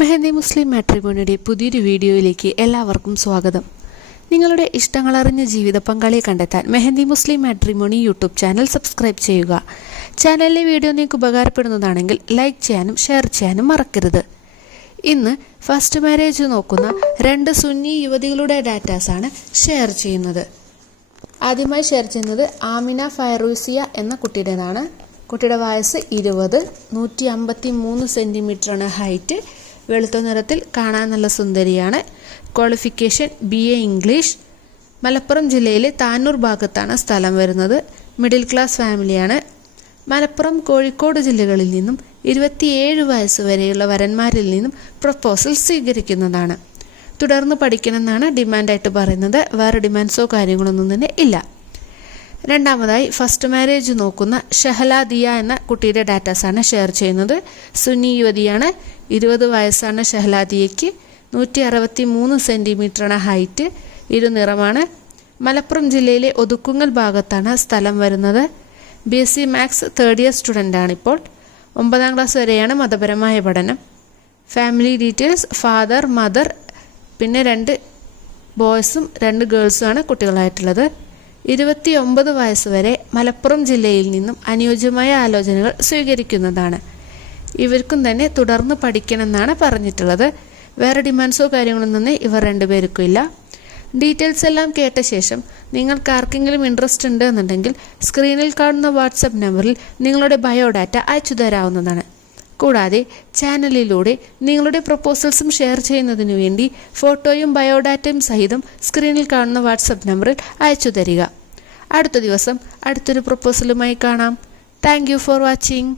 മെഹന്തി മുസ്ലിം മാട്രിമോണിയുടെ പുതിയൊരു വീഡിയോയിലേക്ക് എല്ലാവർക്കും സ്വാഗതം. നിങ്ങളുടെ ഇഷ്ടങ്ങളറിഞ്ഞ ജീവിത പങ്കാളിയെ കണ്ടെത്താൻ Mehndi Muslim matrimony YouTube channel subscribe ചെയ്യുക. ചാനലിലെ വീഡിയോ നിങ്ങൾക്ക് ഉപകാരപ്പെടുന്നതാണെങ്കിൽ ലൈക്ക് ചെയ്യാനും ഷെയർ ചെയ്യാനും മറക്കരുത്. ഇന്ന് ഫസ്റ്റ് മാരേജ് നോക്കുന്ന രണ്ട് സുന്നി യുവതികളുടെ ഡാറ്റാസാണ് ഷെയർ ചെയ്യുന്നത്. ആദ്യമായി ഷെയർ ചെയ്യുന്നത് ആമിന ഫയറൂസിയ എന്ന കുട്ടിയുടേതാണ്. കുട്ടിയുടെ വയസ്സ് ഇരുപത് നൂറ്റി അമ്പത്തി മൂന്ന് സെന്റിമീറ്ററാണ് ഹൈറ്റ്. വെളുത്ത നിറത്തിൽ കാണാൻ നല്ല സുന്ദരിയാണ്. Qualification B A English Malappuram ജില്ലയിലെ താനൂർ ഭാഗത്താണ് സ്ഥലം വരുന്നത്. മിഡിൽ ക്ലാസ് ഫാമിലിയാണ് മലപ്പുറം കോഴിക്കോട് ജില്ലകളിൽ നിന്നും ഇരുപത്തിയേഴ് വയസ്സ് വരെയുള്ള വരന്മാരിൽ നിന്നും പ്രപ്പോസൽ സ്വീകരിക്കുന്നതാണ്. തുടർന്ന് പഠിക്കണമെന്നാണ് ഡിമാൻഡായിട്ട് പറയുന്നത്. വേറെ ഡിമാൻഡ്സോ കാര്യങ്ങളൊന്നും തന്നെ ഇല്ല. രണ്ടാമതായി ഫസ്റ്റ് മാരേജ് നോക്കുന്ന ഷഹല ദിയ എന്ന കുട്ടിയുടെ ഡാറ്റാസാണ് ഷെയർ ചെയ്യുന്നത്. സുന്നി യുവതിയാണ് ഇരുപത് വയസ്സാണ് ഷഹല ദിയയ്ക്ക് നൂറ്റി അറുപത്തി മൂന്ന് സെന്റിമീറ്ററാണ് ഹൈറ്റ് ഇരുനിറമാണ്. മലപ്പുറം ജില്ലയിലെ ഒതുക്കുങ്ങൽ ഭാഗത്താണ് സ്ഥലം വരുന്നത്. B S C maths third year സ്റ്റുഡന്റാണ് ഇപ്പോൾ. ഒമ്പതാം ക്ലാസ് വരെയാണ് മതപരമായ പഠനം. ഫാമിലി ഡീറ്റെയിൽസ് ഫാദർ മദർ പിന്നെ രണ്ട് ബോയ്സും രണ്ട് ഗേൾസുമാണ് കുട്ടികളായിട്ടുള്ളത്. ഇരുപത്തി ഒമ്പത് വയസ്സ് വരെ മലപ്പുറം ജില്ലയിൽ നിന്നും അനുയോജ്യമായ ആലോചനകൾ സ്വീകരിക്കുന്നതാണ്. ഇവർക്കും തന്നെ തുടർന്ന് പഠിക്കണമെന്നാണ് പറഞ്ഞിട്ടുള്ളത്. വേറെ ഡിമാൻഡ്സോ കാര്യങ്ങളൊന്നും ഇവർ രണ്ടുപേർക്കും ഇല്ല. ഡീറ്റെയിൽസ് എല്ലാം കേട്ട ശേഷം നിങ്ങൾക്ക് ആർക്കെങ്കിലും ഇൻട്രസ്റ്റ് ഉണ്ട് എന്നുണ്ടെങ്കിൽ സ്ക്രീനിൽ കാണുന്ന വാട്സപ്പ് നമ്പറിൽ നിങ്ങളുടെ ബയോഡാറ്റ അയച്ചു തരാവുന്നതാണ്. കൂടാതെ ചാനലിലൂടെ നിങ്ങളുടെ പ്രപ്പോസൽസും ഷെയർ ചെയ്യുന്നതിനു വേണ്ടി ഫോട്ടോയും ബയോഡാറ്റയും സഹിതം സ്ക്രീനിൽ കാണുന്ന വാട്സപ്പ് നമ്പറിൽ അയച്ചു തരിക. അടുത്ത ദിവസം അടുത്തൊരു പ്രപ്പോസലുമായി കാണാം. Thank for watching.